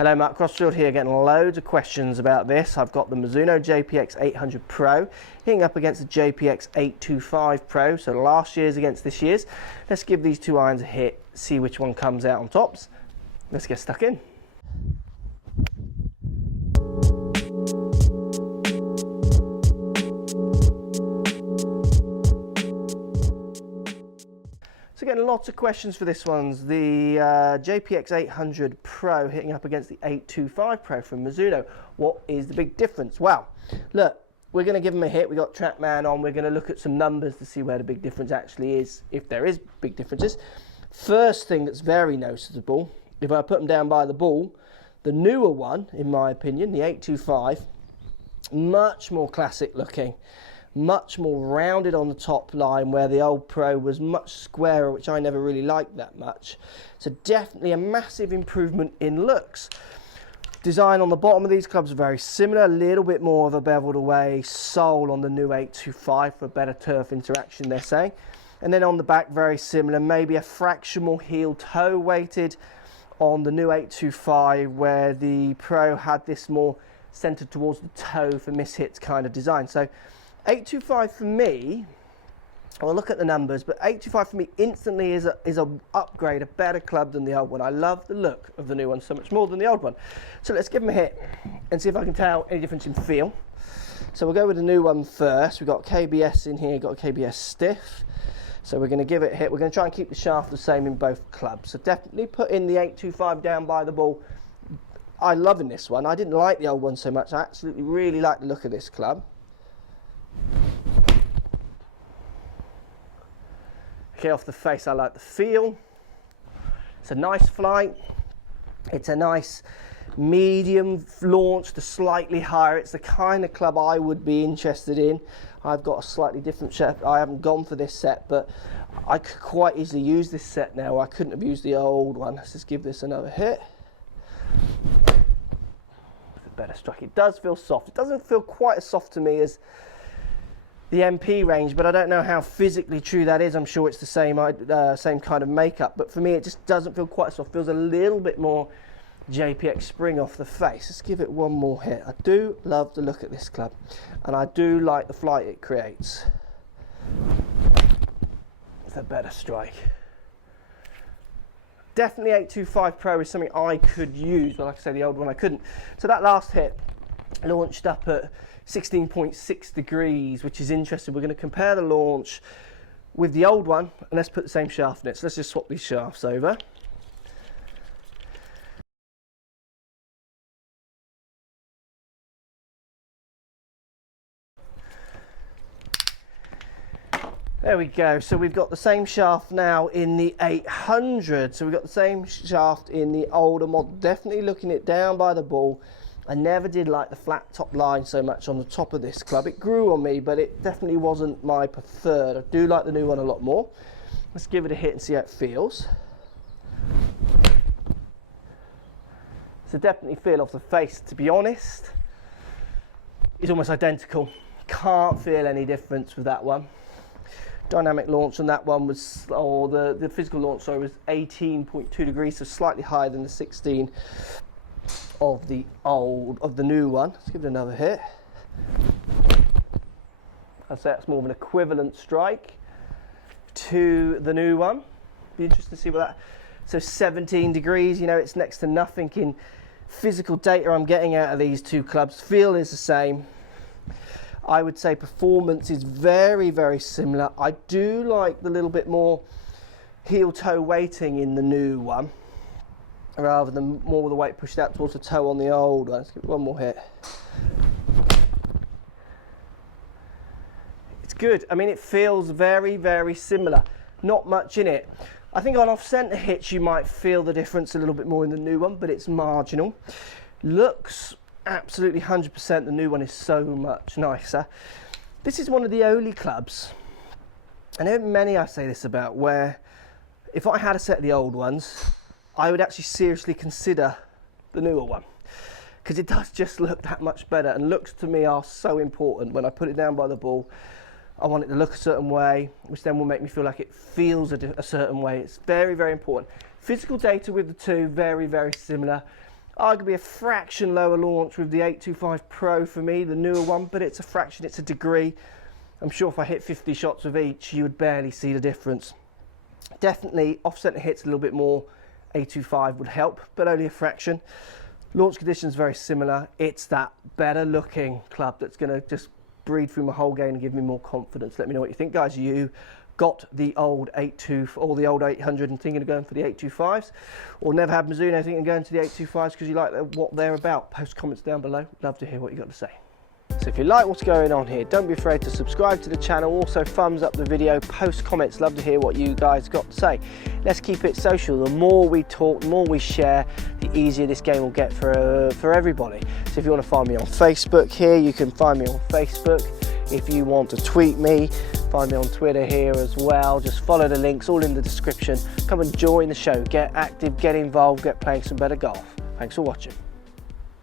Hello, Mark Crossfield here, getting loads of questions about this. I've got the Mizuno JPX800 Pro hitting up against the JPX825 Pro, so last year's against this year's. Let's give these two irons a hit, see which one comes out on tops. Let's get stuck in. So getting lots of questions for this one's the JPX800 Pro hitting up against the 825 Pro from Mizuno. What is the big difference? Well, look, we're going to give them a hit. We've got TrackMan on. We're going to look at some numbers to see where the big difference actually is, if there is big differences. First thing that's very noticeable, if I put them down by the ball, the newer one, in my opinion, the 825, much more classic looking. Much more rounded on the top line, where the old Pro was much squarer, which I never really liked that much. So definitely a massive improvement in looks. Design on the bottom of these clubs are very similar, a little bit more of a beveled away sole on the new 825 for better turf interaction, they're saying. And then on the back, very similar, maybe a fraction more heel toe weighted on the new 825, where the Pro had this more centered towards the toe for mishits kind of design. So 825 for me, I'll look at the numbers, but 825 for me instantly is a upgrade, a better club than the old one. I love the look of the new one so much more than the old one. So let's give them a hit and see if I can tell any difference in feel. So we'll go with the new one first. We've got KBS in here, got a KBS stiff. So we're going to give it a hit. We're going to try and keep the shaft the same in both clubs. So definitely put in the 825 down by the ball. I'm loving this one. I didn't like the old one so much. I absolutely really like the look of this club. Okay, off the face, I like the feel. It's a nice flight. It's a nice medium launch to slightly higher. It's the kind of club I would be interested in. I've got a slightly different set. I haven't gone for this set, but I could quite easily use this set now. I couldn't have used the old one. Let's just give this another hit. It's a better strike. It does feel soft. It doesn't feel quite as soft to me as the MP range, but I don't know how physically true that is. I'm sure it's the same kind of makeup, but for me it just doesn't feel quite soft. It feels a little bit more JPX spring off the face. Let's give it one more hit. I do love the look at this club, and I do like the flight it creates. It's a better strike. Definitely 825 Pro is something I could use, but like I say, the old one I couldn't. So that last hit launched up at 16.6 degrees, which is interesting. We're going to compare the launch with the old one, and let's put the same shaft in it. So let's just swap these shafts over. There we go. So we've got the same shaft now in the 800. So we've got the same shaft in the older model. Definitely looking it down by the ball. I never did like the flat top line so much on the top of this club. It grew on me, but it definitely wasn't my preferred. I do like the new one a lot more. Let's give it a hit and see how it feels. So definitely feel off the face, to be honest. It's almost identical. Can't feel any difference with that one. Dynamic launch on that one was, or the physical launch, sorry, was 18.2 degrees, so slightly higher than the 16 of the new one. Let's give it another hit. I'd say that's more of an equivalent strike to the new one. Be interesting to see what that. So 17 degrees, you know, it's next to nothing in physical data I'm getting out of these two clubs. Feel is the same. I would say performance is very, very similar. I do like the little bit more heel toe weighting in the new one, rather than more of the weight pushed out towards the toe on the old one. Let's give it one more hit. It's good. I mean, it feels very, very similar. Not much in it. I think on off-centre hits you might feel the difference a little bit more in the new one, but it's marginal. Looks absolutely 100%. The new one is so much nicer. This is one of the only clubs, and there are many I say this about, where if I had a set of the old ones, I would actually seriously consider the newer one, because it does just look that much better, and looks to me are so important. When I put it down by the ball, I want it to look a certain way, which then will make me feel like it feels a certain way. It's very, very important. Physical data with the two, very, very similar. Arguably a fraction lower launch with the 825 Pro for me, the newer one, but it's a fraction, it's a degree. I'm sure if I hit 50 shots of each, you would barely see the difference. Definitely off-center hits a little bit more, 825 would help, but only a fraction. Launch conditions very similar. It's that better looking club that's going to just breathe through my whole game and give me more confidence. Let me know what you think, guys. You got the old 825 or the old 800 and thinking of going for the 825s, or never had Mizuno thinking of going to the 825s because you like what they're about? Post comments down below. Love to hear what you got to say. So if you like what's going on here, don't be afraid to subscribe to the channel. Also thumbs up the video, post comments. Love to hear what you guys got to say. Let's keep it social. The more we talk, the more we share, the easier this game will get for everybody. So if you want to find me on Facebook here, you can find me on Facebook. If you want to tweet me, find me on Twitter here as well. Just follow the links, all in the description. Come and join the show. Get active, get involved, get playing some better golf. Thanks for watching.